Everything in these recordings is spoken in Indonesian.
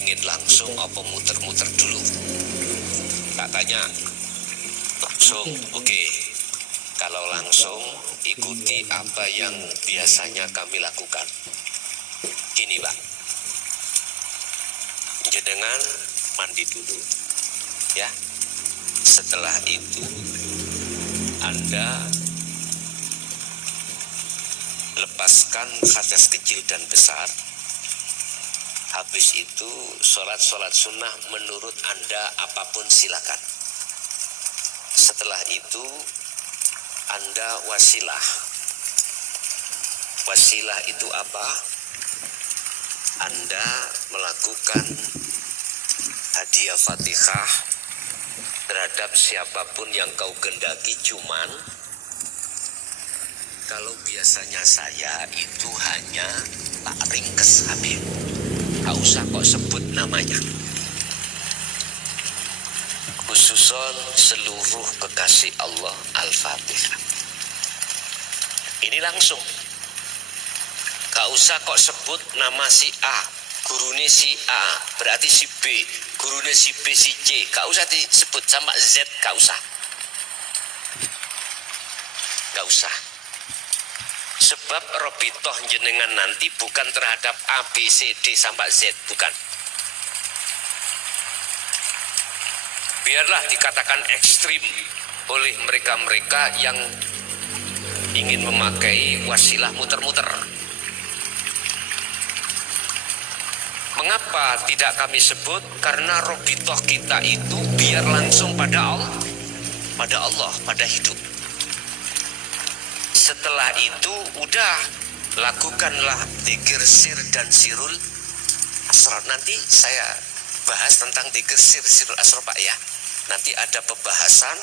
kepingin langsung apa muter-muter dulu? Tak tanya. Langsung, oke. Kalau langsung, ikuti apa yang biasanya kami lakukan. Gini, Pak. Jenengan mandi dulu, ya. Setelah itu, Anda lepaskan hadas kecil dan besar. Habis itu, sholat sunnah menurut Anda apapun silakan. Setelah itu, Anda wasilah. Wasilah itu apa? Anda melakukan hadiah Fatihah terhadap siapapun yang kau gendaki, cuman kalau biasanya saya itu hanya tak ringkes Habib. Gak usah kok sebut namanya. Khususon seluruh kekasih Allah Al-Fatihah. Ini langsung. Gak usah kok sebut nama si A, gurune si A, berarti si B, gurune si B, si C. Gak usah disebut sama Z, gak usah. Gak usah. Sebab robitoh jenengan nanti bukan terhadap A, B, C, D sampai Z, bukan. Biarlah dikatakan ekstrim oleh mereka-mereka yang ingin memakai wasilah muter-muter. Mengapa tidak kami sebut? Karena robitoh kita itu biar langsung pada Allah, pada hidup. Setelah itu udah lakukanlah dzikir sir dan sirul asrar. Nanti saya bahas tentang dzikir sir, sirul asrar, Pak, ya. Nanti ada pembahasan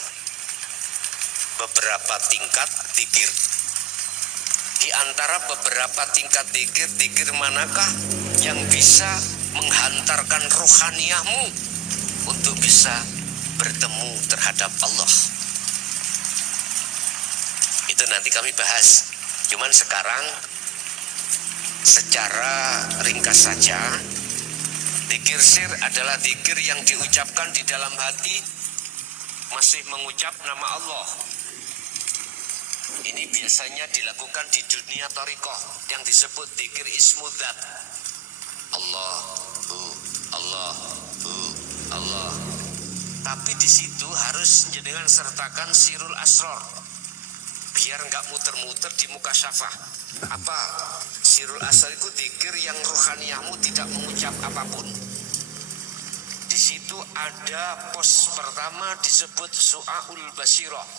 beberapa tingkat dzikir. Di antara beberapa tingkat dzikir, dzikir manakah yang bisa menghantarkan rohaniyahmu untuk bisa bertemu terhadap Allah? Itu nanti kami bahas. Cuman sekarang secara ringkas saja, dzikir sir adalah dzikir yang diucapkan di dalam hati masih mengucap nama Allah. Ini biasanya dilakukan di dunia thariqah yang disebut dzikir ismudzat. Allahu Allah. Tapi di situ harus jenengan sertakan sirul asrar. Biar enggak muter-muter di muka syafah. Apa? Sirul asrar itu dzikir yang ruhaniyahmu tidak mengucap apapun. Di situ ada pos pertama disebut su'aul basirah.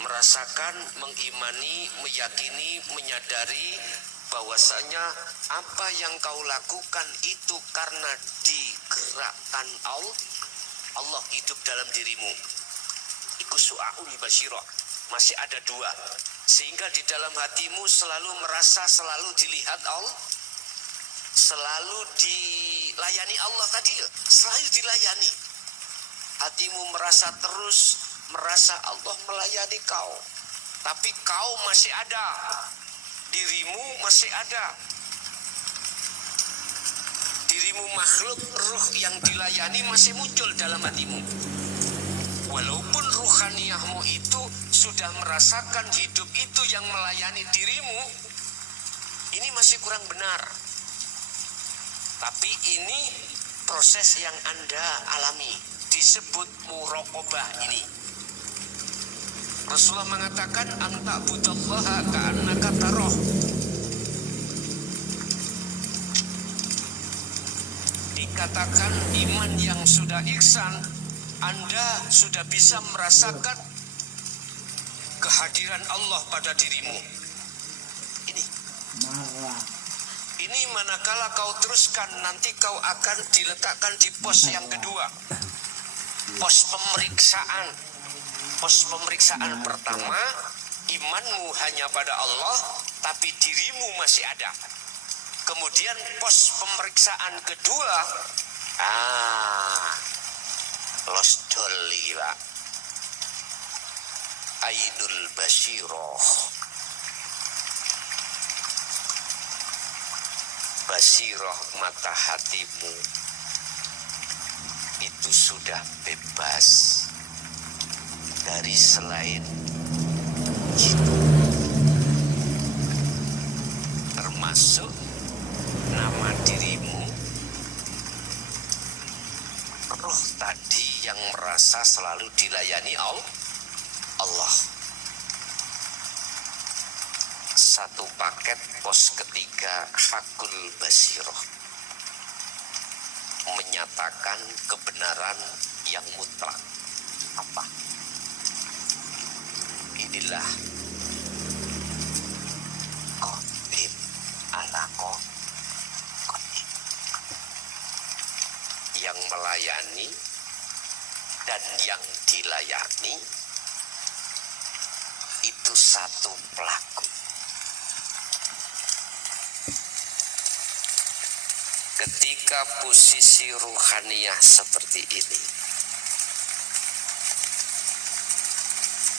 Merasakan, mengimani, meyakini, menyadari bahwasanya apa yang kau lakukan itu karena digerakkan Allah hidup dalam dirimu. Itu su'aul basirah. Masih ada dua. Sehingga di dalam hatimu selalu merasa, selalu dilihat Allah, selalu dilayani Allah tadi, selalu dilayani. Hatimu merasa terus, merasa Allah melayani kau. Tapi kau masih ada, dirimu masih ada. Dirimu makhluk, ruh yang dilayani masih muncul dalam hatimu. Walaupun ruhaniyahmu itu sudah merasakan hidup itu yang melayani dirimu, ini masih kurang benar. Tapi ini proses yang Anda alami, disebut muraqabah ini. Rasulullah mengatakan anta budallaha ka'annaka tarah. Dikatakan iman yang sudah ihsan, Anda sudah bisa merasakan kehadiran Allah pada dirimu. Ini manakala kau teruskan, nanti kau akan diletakkan di pos yang kedua. Pos pemeriksaan. Pos pemeriksaan pertama, imanmu hanya pada Allah, tapi dirimu masih ada. Kemudian pos pemeriksaan kedua, los doli, Pak. Ainul Basiroh. Basiroh mata hatimu sudah bebas dari selain itu, termasuk nama dirimu, ruh tadi yang merasa selalu dilayani Allah. Satu paket pos ketiga Hakul Basiroh, menyatakan kebenaran yang mutlak. Apa? Inilah Qadim ala Qadim, yang melayani dan yang dilayani itu satu pelaku. Ketika posisi ruhaniyah seperti ini,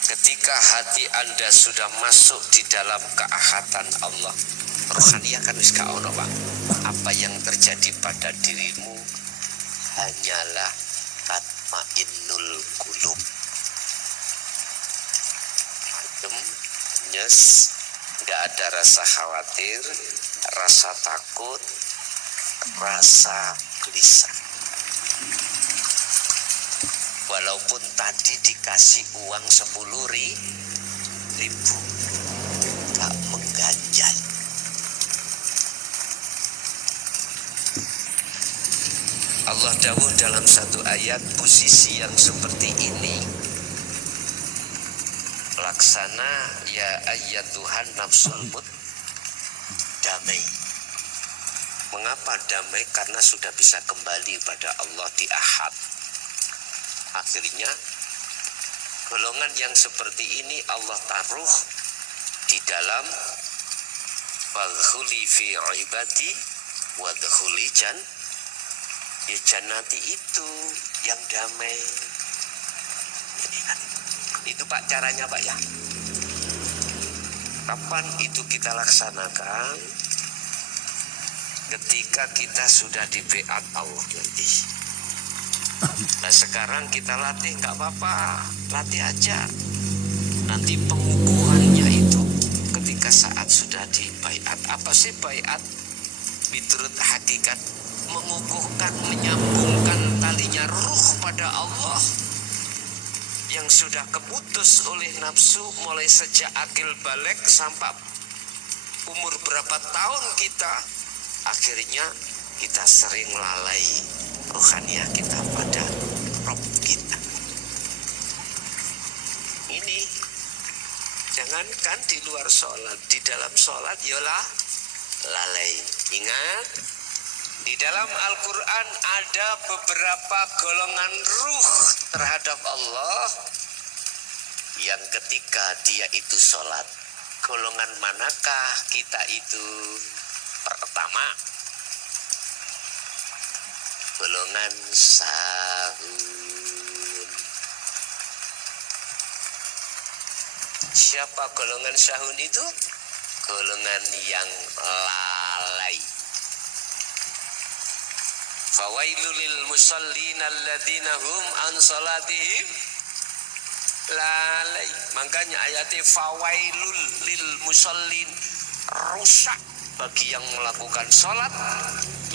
ketika hati Anda sudah masuk di dalam keahatan Allah, ruhaniyah kan wis gak ono, Pak. Apa yang terjadi pada dirimu hanyalah tatmainnul qulub. Adem, nyes, gak ada rasa khawatir, rasa takut, rasa gelisah. Walaupun tadi dikasih uang 10.000, tak mengganjal. Allah dawuh dalam satu ayat, posisi yang seperti ini laksana ya ayyatuhan nafsul damai. Mengapa damai? Karena sudah bisa kembali pada Allah di Ahad. Akhirnya golongan yang seperti ini Allah taruh di dalam wadkhuli fi ibadi wadkhuli jannati, itu yang damai. Itu Pak caranya, Pak, ya. Kapan itu kita laksanakan? Ketika kita sudah di baiat Allah nanti. Nah sekarang kita latih, nggak apa-apa, latih aja. Nanti pengukuhannya itu ketika saat sudah di baiat. Apa sih baiat? Menurut hakikat, mengukuhkan, menyambungkan talinya ruh pada Allah yang sudah keputus oleh nafsu mulai sejak akil balik sampai umur berapa tahun kita. Akhirnya kita sering lalai ruhaniyah kita pada Rabb kita. Ini jangankan di luar sholat, di dalam sholat yolah lalai. Ingat, di dalam Al-Quran ada beberapa golongan ruh terhadap Allah yang ketika dia itu sholat, golongan manakah kita itu? Pertama, golongan sahun. Siapa golongan sahun itu? Golongan yang lalai. Fawailul lil musallin alladzina hum an salatihim lalai. Makanya ayatnya fawailul lil musallin, rusak bagi yang melakukan sholat,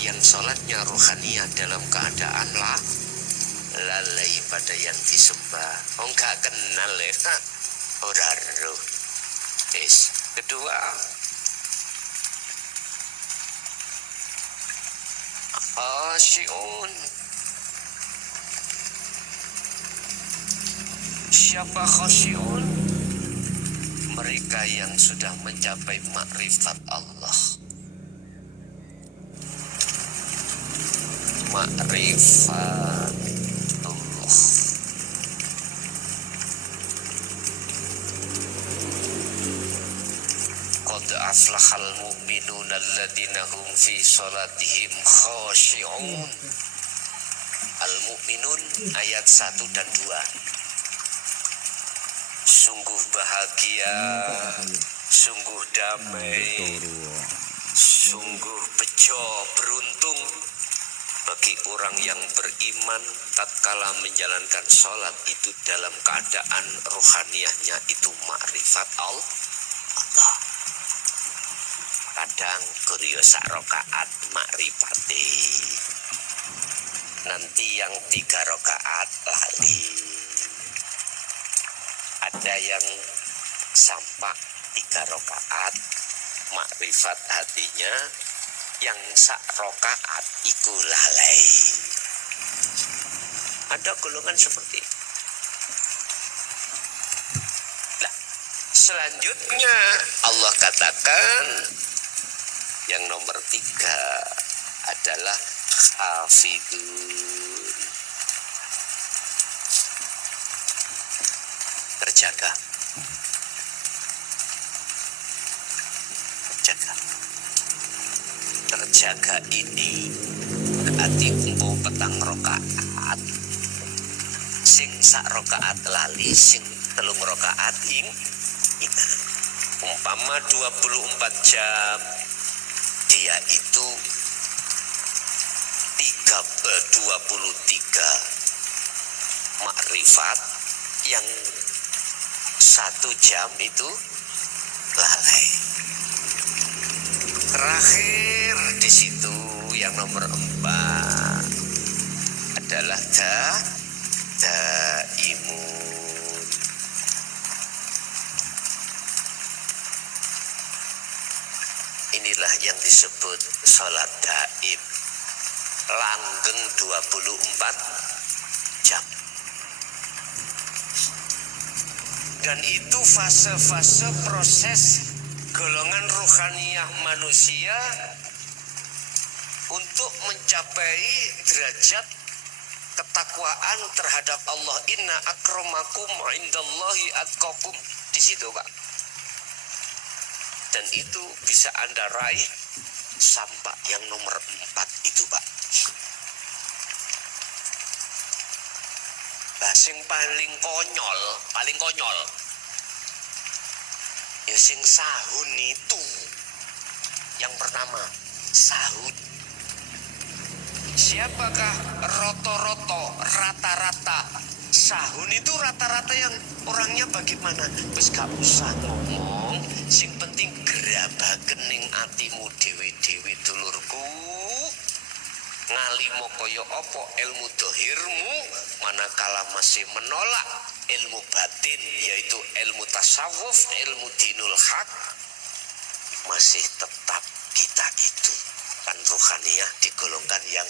yang sholatnya ruhaniyah dalam keadaan lalai pada yang disembah. Oh enggak kenal ya, ora roh. Kedua, khasyi'un. Siapa khasyi'un? Mereka yang sudah mencapai makrifat Allah. Makrifat Allah. Qad aflahal mu'minun alladzina hum fi salatihim khasyi'un. Al-Mu'minun ayat 1 dan 2. Sungguh bahagia, sungguh damai, sungguh bejo, beruntung Bagi orang yang beriman, tatkala menjalankan sholat itu dalam keadaan rohaniahnya itu makrifat Allah. Kadang kuryo sak rakaat makrifati, nanti yang 3 rakaat lali. Ada yang sampai 3 rakaat makrifat hatinya, yang sak rakaat iku lalai. Ada golongan seperti itu. Nah, selanjutnya Allah katakan yang nomor 3 adalah hafidun, terjaga. Terjaga ini berarti engkau petang rokaat, sing sak rokaat lali, sing 3 rokaat ingat. Umpama 24 jam dia itu 23 makrifat, yang 1 jam itu lalai. Terakhir di situ yang nomor 4 adalah daimun. Inilah yang disebut sholat daim, langgeng 24 jam. Dan itu fase-fase proses golongan ruhaniyah manusia untuk mencapai derajat ketakwaan terhadap Allah. Inna akramakum indallahi atqakum. Di situ, Pak. Dan itu bisa Anda raih sampai yang nomor 4 itu, Pak. Sing paling konyol ya sing sahun itu. Yang pertama, sahun. Siapakah rata-rata sahun itu? Rata-rata yang orangnya bagaimana? Wis gak usah ngomong, sing penting gerabaken ning atimu dewe-dewe dulurku. Ngalimo kaya apa ilmu dohirmu, manakala masih menolak ilmu batin, yaitu ilmu tasawuf, ilmu dinul haq, masih tetap kita itu kan ruhaniyah digolongkan yang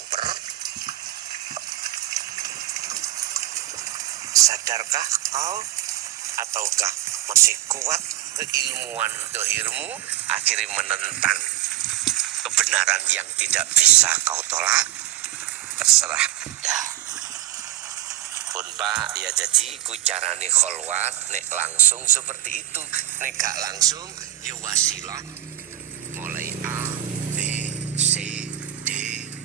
sadarkah kau ataukah masih kuat keilmuan dohirmu akhirnya menentang kebenaran yang tidak bisa kau tolak? Terserah Anda. Pun Pak, ya jadi ku carane kholwat, nek langsung seperti itu, nek gak langsung ya wasilah mulai A, B, C, D,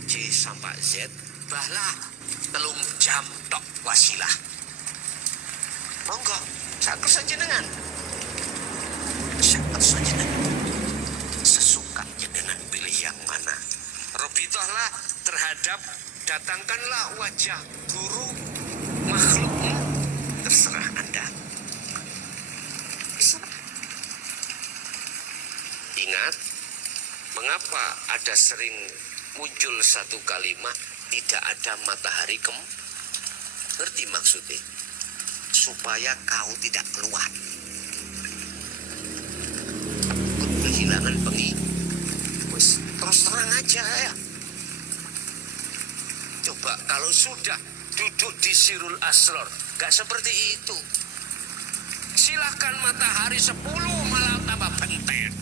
C sampai Z, bahlah 3 jam tok wasilah. Monggo, sakit saja dengan sesuka jenengan pilih yang mana. Robitohlah terhadap, datangkanlah wajah guru makhlukmu, terserah Anda. Terserah. Ingat, mengapa ada sering muncul satu kalimat tidak ada matahari ngerti maksudnya? Supaya kau tidak keluar, kehilangan terus terang aja ya. Coba kalau sudah duduk di Sirul Asror, gak seperti itu. Silahkan matahari 10 malah tambah bentek.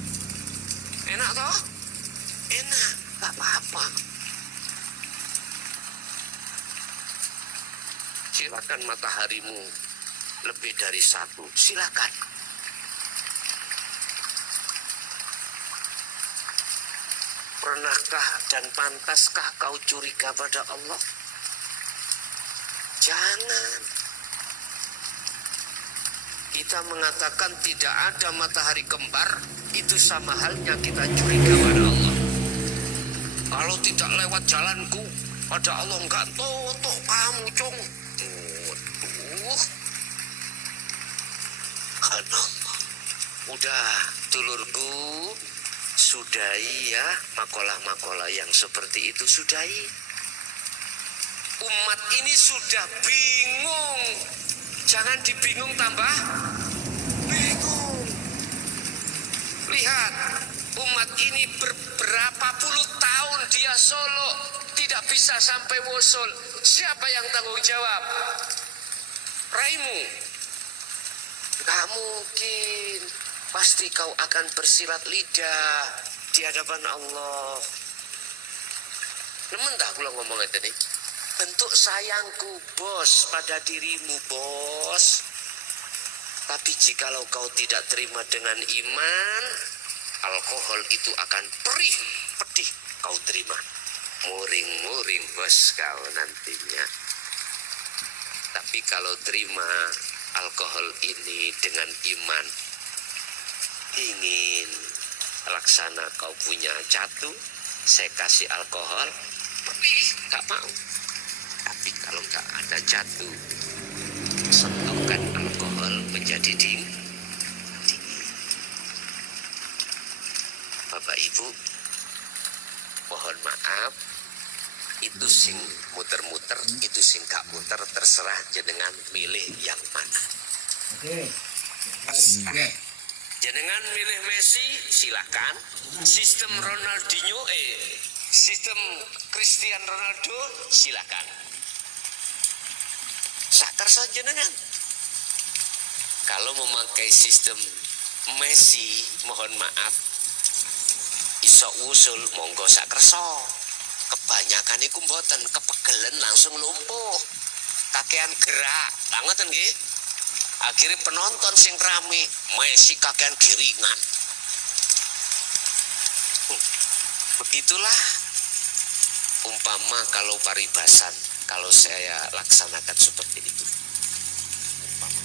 Enak toh? Enak, gak apa-apa. Silakan mataharimu lebih dari 1, silakan. Pernahkah dan pantaskah kau curiga pada Allah? Jangan. Kita mengatakan tidak ada matahari kembar, itu sama halnya kita curiga pada Allah. Kalau tidak lewat jalanku, Ada Allah nggak totok kamu, Cung. Waduh. Aduh. Udah, dulurku, sudahi ya makolah-makolah yang seperti itu, sudahi. Umat ini sudah bingung. Jangan dibingung tambah bingung. Lihat, umat ini berapa puluh tahun dia solo, tidak bisa sampai wusul. Siapa yang tanggung jawab? Raimu. Gak mungkin. Pasti kau akan bersilat lidah di hadapan Allah. Nemen tak kula ngomong ini? Bentuk sayangku, bos, pada dirimu, bos. Tapi jikalau kau tidak terima dengan iman, alkohol itu akan perih, pedih kau terima. Muring-muring, bos, kau nantinya. Tapi kalau terima alkohol ini dengan iman, ingin laksana kau punya catu, saya kasih alkohol, perih, gak mau. Tapi kalau nggak ada jatuh, sentuhkan alkohol menjadi dingin. Bapak Ibu, mohon maaf, itu sing muter-muter, itu sing gak muter, terserah jenengan milih yang mana. Jenengan milih Messi, silakan. Sistem Ronaldinho, sistem Cristiano Ronaldo, silakan. Sakar saja dengan. Kalau memakai sistem Messi, mohon maaf, iso usul monggo sakerso. Kebanyakan iku mboten, kepegelen langsung lumpuh. Kakean gerak banget nggih. Akhirnya penonton sing rame, Messi kakean giringan. Begitulah umpama kalau paribasan, kalau saya laksanakan seperti itu. Umpama